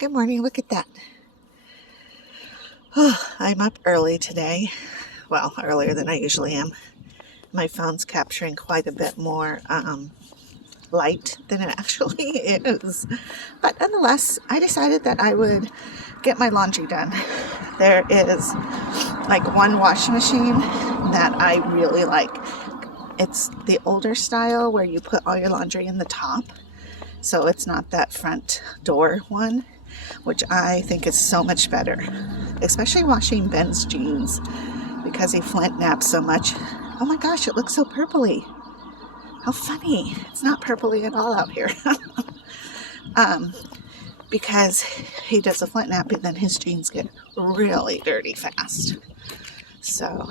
Good morning. Look at that. Oh, I'm up early today. Well, earlier than I usually am. My phone's capturing quite a bit more light than it actually is. But nonetheless, I decided that I would get my laundry done. There is like one washing machine that I really like. It's the older style where you put all your laundry in the top. So it's not that front door one, which I think is so much better, especially washing Ben's jeans because he flint naps so much. Oh my gosh, it looks so purpley. How funny. It's not purpley at all out here. Because he does a flint nap and then his jeans get really dirty fast. So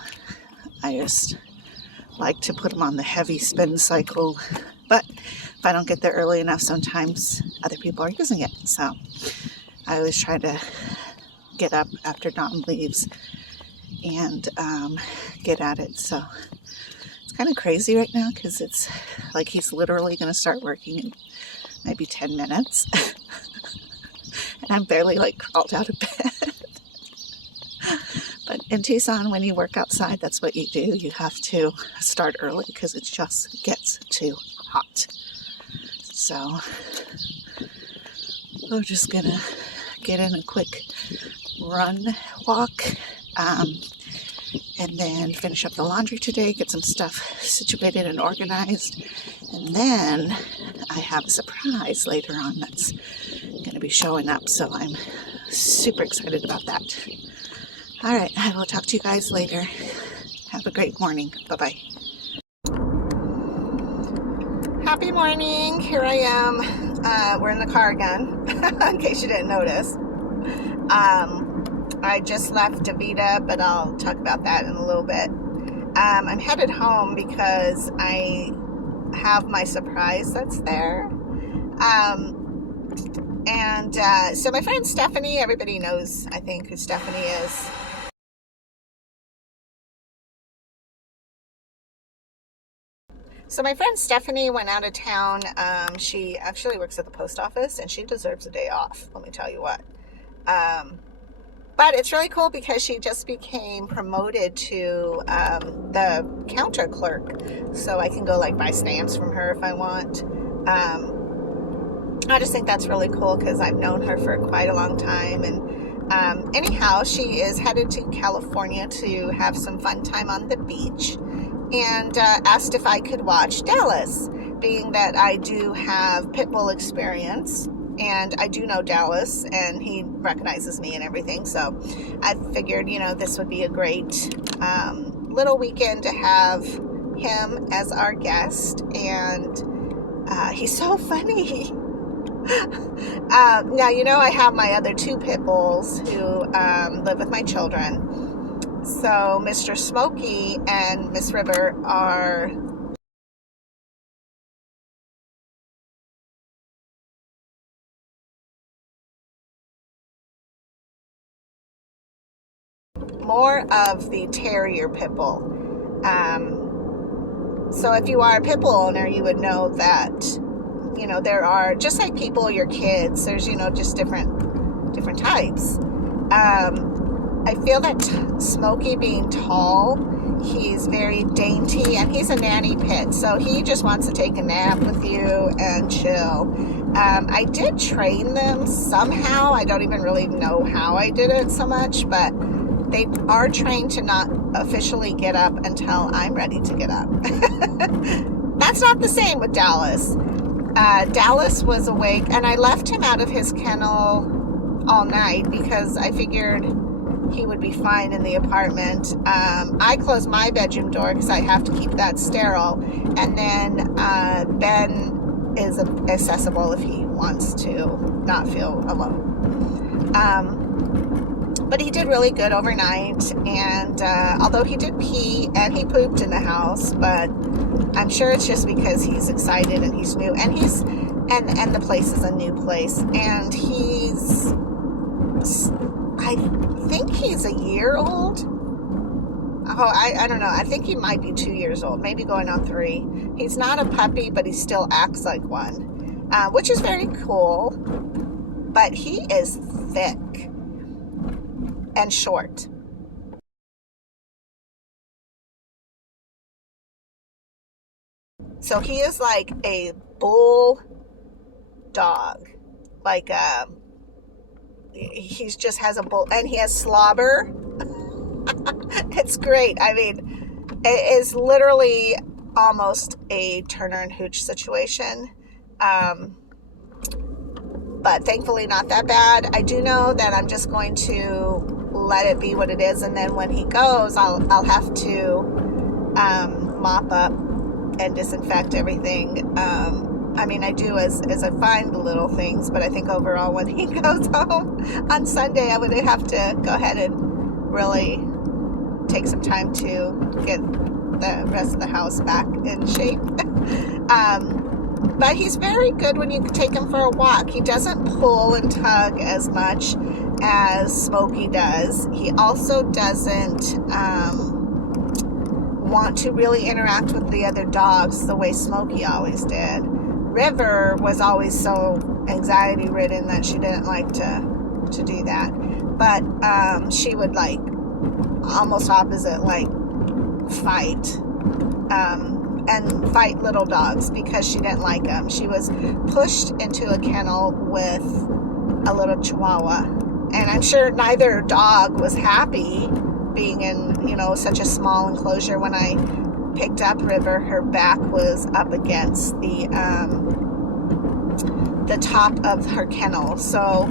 I just like to put them on the heavy spin cycle. But if I don't get there early enough, sometimes other people are using it. So I always try to get up after Dom leaves and get at it. So it's kind of crazy right now because it's like he's literally going to start working in maybe 10 minutes. And I'm barely crawled out of bed. But in Tucson, when you work outside, that's what you do. You have to start early because it just gets too hot. So we're just going to get in a quick run, walk, and then finish up the laundry today, get some stuff situated and organized. And then I have a surprise later on that's going to be showing up. So I'm super excited about that. All right, I will talk to you guys later. Have a great morning. Bye-bye. Happy morning. Here I am. We're in the car again, in case you didn't notice. I just left Davita, but I'll talk about that in a little bit. I'm headed home because I have my surprise that's there. So my friend Stephanie, everybody knows, I think, who Stephanie is. So my friend Stephanie went out of town. She actually works at the post office, and she deserves a day off, let me tell you what. But it's really cool because she just became promoted to the counter clerk. So I can go buy stamps from her if I want. I just think that's really cool because I've known her for quite a long time. And anyhow, she is headed to California to have some fun time on the beach. And asked if I could watch Dallas, being that I do have Pitbull experience. And I do know Dallas, and he recognizes me and everything. So I figured, this would be a great little weekend to have him as our guest. And he's so funny. Now, I have my other two pit bulls who live with my children. So Mr. Smokey and Miss River are more of the terrier pit bull. So if you are a pit bull owner, you would know that, there are, just like people, your kids, there's, just different types. I feel that Smokey being tall, he's very dainty, and he's a nanny pit, so he just wants to take a nap with you and chill. I did train them somehow. I don't even really know how I did it so much, but they are trained to not officially get up until I'm ready to get up. That's not the same with Dallas. Dallas was awake, and I left him out of his kennel all night because I figured he would be fine in the apartment. I close my bedroom door because I have to keep that sterile. And then Ben is accessible if he wants to not feel alone. But he did really good overnight. And although he did pee and he pooped in the house, but I'm sure it's just because he's excited and he's new. And and the place is a new place. And I think he's a year old. Oh, I don't know. I think he might be 2 years old, maybe going on 3. He's not a puppy, but he still acts like one, which is very cool. but he is thick and short. So he is like a bull dog. Like he's just has a bull, and he has slobber. It's great. I mean, it is literally almost a Turner and Hooch situation. But thankfully not that bad. I do know that I'm just going to let it be what it is, and then when he goes, I'll have to mop up and disinfect everything. I mean, I do as I find the little things, but I think overall when he goes home on Sunday, I would have to go ahead and really take some time to get the rest of the house back in shape. But he's very good when you take him for a walk. He doesn't pull and tug as much as Smokey does. He also doesn't want to really interact with the other dogs the way Smokey always did. River was always so anxiety ridden that she didn't like to do that. But she would like almost opposite, like fight. And fight little dogs because she didn't like them. She was pushed into a kennel with a little Chihuahua, and I'm sure neither dog was happy being in, you know, such a small enclosure. When I picked up River, her back was up against the top of her kennel, so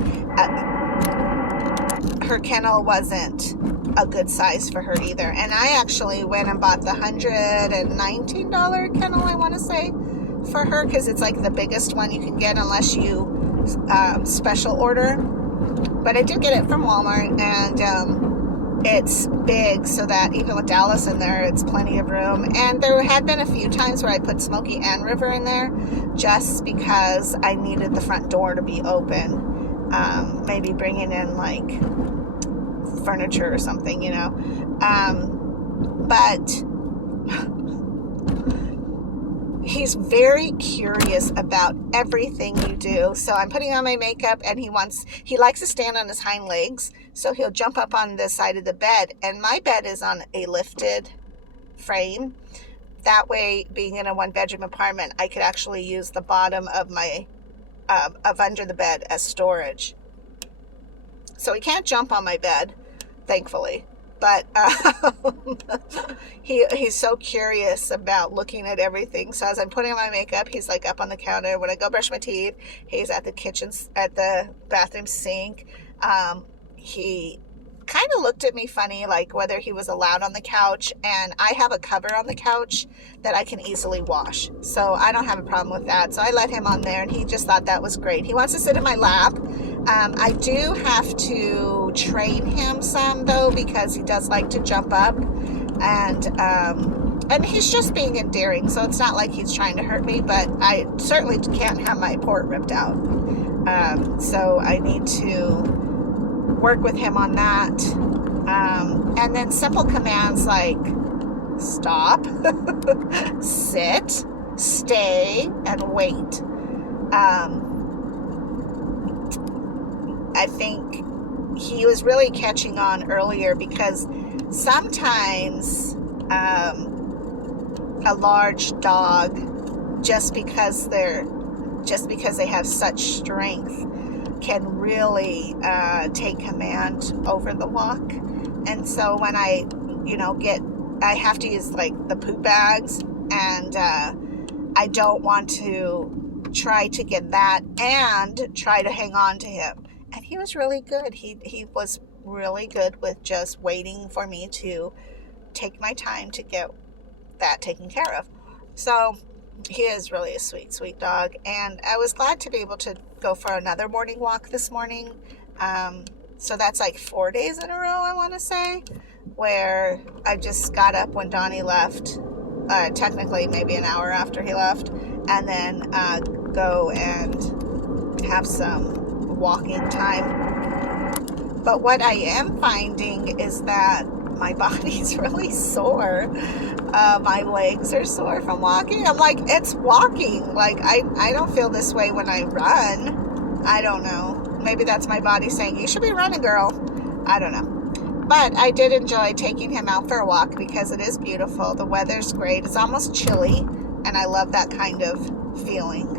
her kennel wasn't a good size for her either. And I actually went and bought the $119 kennel, I want to say, for her, because it's like the biggest one you can get unless you special order. But I did get it from Walmart, and it's big, so that even with Dallas in there, it's plenty of room. And there had been a few times where I put Smokey and River in there just because I needed the front door to be open. Maybe bringing in like furniture or something, you know. But he's very curious about everything you do. So I'm putting on my makeup, and he likes to stand on his hind legs, so he'll jump up on the side of the bed, and my bed is on a lifted frame. That way, being in a one-bedroom apartment, I could actually use the bottom of my of under the bed as storage. So he can't jump on my bed, thankfully. But he's so curious about looking at everything. So as I'm putting on my makeup, he's like up on the counter. When I go brush my teeth, he's at the bathroom sink. He kind of looked at me funny, like whether he was allowed on the couch. And I have a cover on the couch that I can easily wash, so I don't have a problem with that. So I let him on there, and he just thought that was great. He wants to sit in my lap. I do have to train him some, though, because he does like to jump up, and he's just being endearing, so it's not like he's trying to hurt me, but I certainly can't have my port ripped out. So I need to work with him on that. And then simple commands like stop, sit, stay, and wait. I think he was really catching on earlier, because sometimes a large dog, just because they have such strength, can really take command over the walk. And so when I have to use like the poop bags, and I don't want to try to get that and try to hang on to him. And he was really good. He was really good with just waiting for me to take my time to get that taken care of. So he is really a sweet, sweet dog. And I was glad to be able to go for another morning walk this morning. So that's like 4 days in a row, I want to say, where I just got up when Donnie left, technically maybe an hour after he left, and then go and have some walking time. But what I am finding is that my body's really sore. My legs are sore from walking. I'm like, it's walking. Like, I don't feel this way when I run. I don't know. maybe that's my body saying, you should be running, girl. I don't know. But I did enjoy taking him out for a walk because it is beautiful. The weather's great. It's almost chilly, and I love that kind of feeling.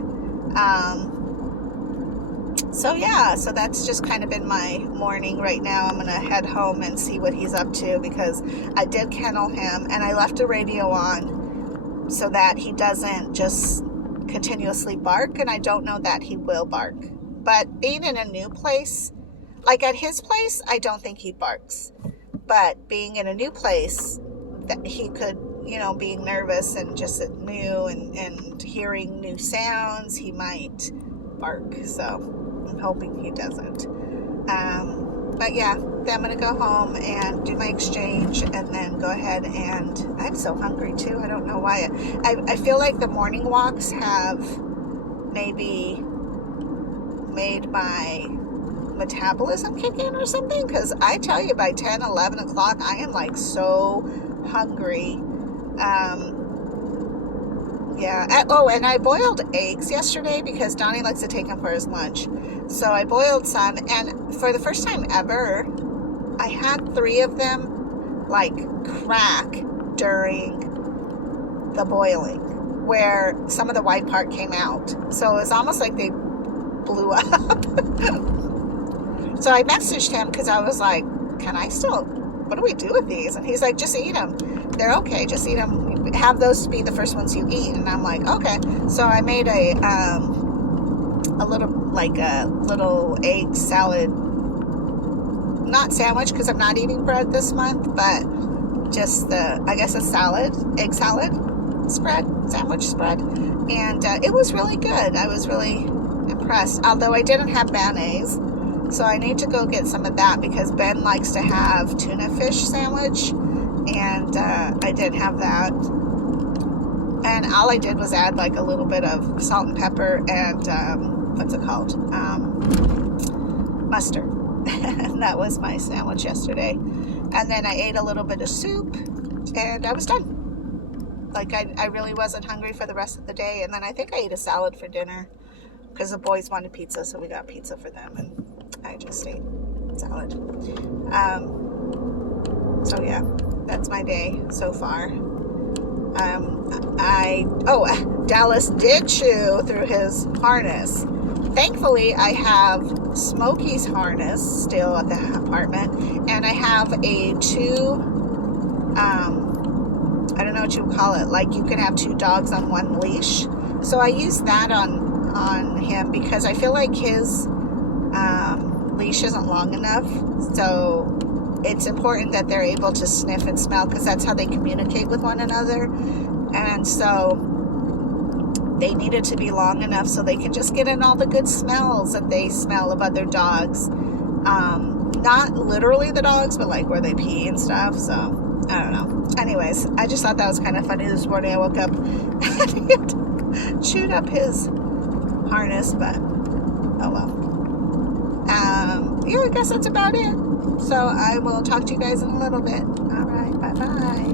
So yeah, so that's just kind of been my morning right now. I'm going to head home and see what he's up to because I did kennel him, and I left the radio on so that he doesn't just continuously bark, and I don't know that he will bark. But being in a new place, like at his place, I don't think he barks. But being in a new place, that he could, being nervous and just new and hearing new sounds, he might bark. So I'm hoping he doesn't. But yeah, then I'm going to go home and do my exchange and then go ahead and I'm so hungry too. I don't know why. I feel like the morning walks have maybe made my metabolism kick in or something, because I tell you, by 10, 11 o'clock, I am like so hungry. Yeah. And I boiled eggs yesterday because Donnie likes to take them for his lunch. So I boiled some, and for the first time ever, I had 3 of them like crack during the boiling, where some of the white part came out. So it was almost like they blew up. So I messaged him because I was like, what do we do with these? And he's like, just eat them. They're okay. Just eat them. Have those be the first ones you eat. And I'm like, okay. So I made a little egg salad, not sandwich because I'm not eating bread this month, but just a salad, egg salad sandwich spread. And it was really good. I was really impressed. Although I didn't have mayonnaise. So I need to go get some of that because Ben likes to have tuna fish sandwich, and I didn't have that. And all I did was add like a little bit of salt and pepper and mustard. And that was my sandwich yesterday. And then I ate a little bit of soup, and I was done. Like I really wasn't hungry for the rest of the day. And then I think I ate a salad for dinner because the boys wanted pizza, so we got pizza for them, and I just ate salad. So yeah, that's my day so far. Dallas did chew through his harness. Thankfully, I have Smokey's harness still at the apartment, and I have a 2, I don't know what you would call it, like you can have 2 dogs on one leash. So I use that on him because I feel like his leash isn't long enough. So it's important that they're able to sniff and smell because that's how they communicate with one another. And so they need it to be long enough so they can just get in all the good smells that they smell of other dogs. Not literally the dogs, but like where they pee and stuff. So I don't know. Anyways, I just thought that was kind of funny this morning. I woke up and he had chewed up his harness, but oh well. Yeah, I guess that's about it. So I will talk to you guys in a little bit. All right, bye-bye.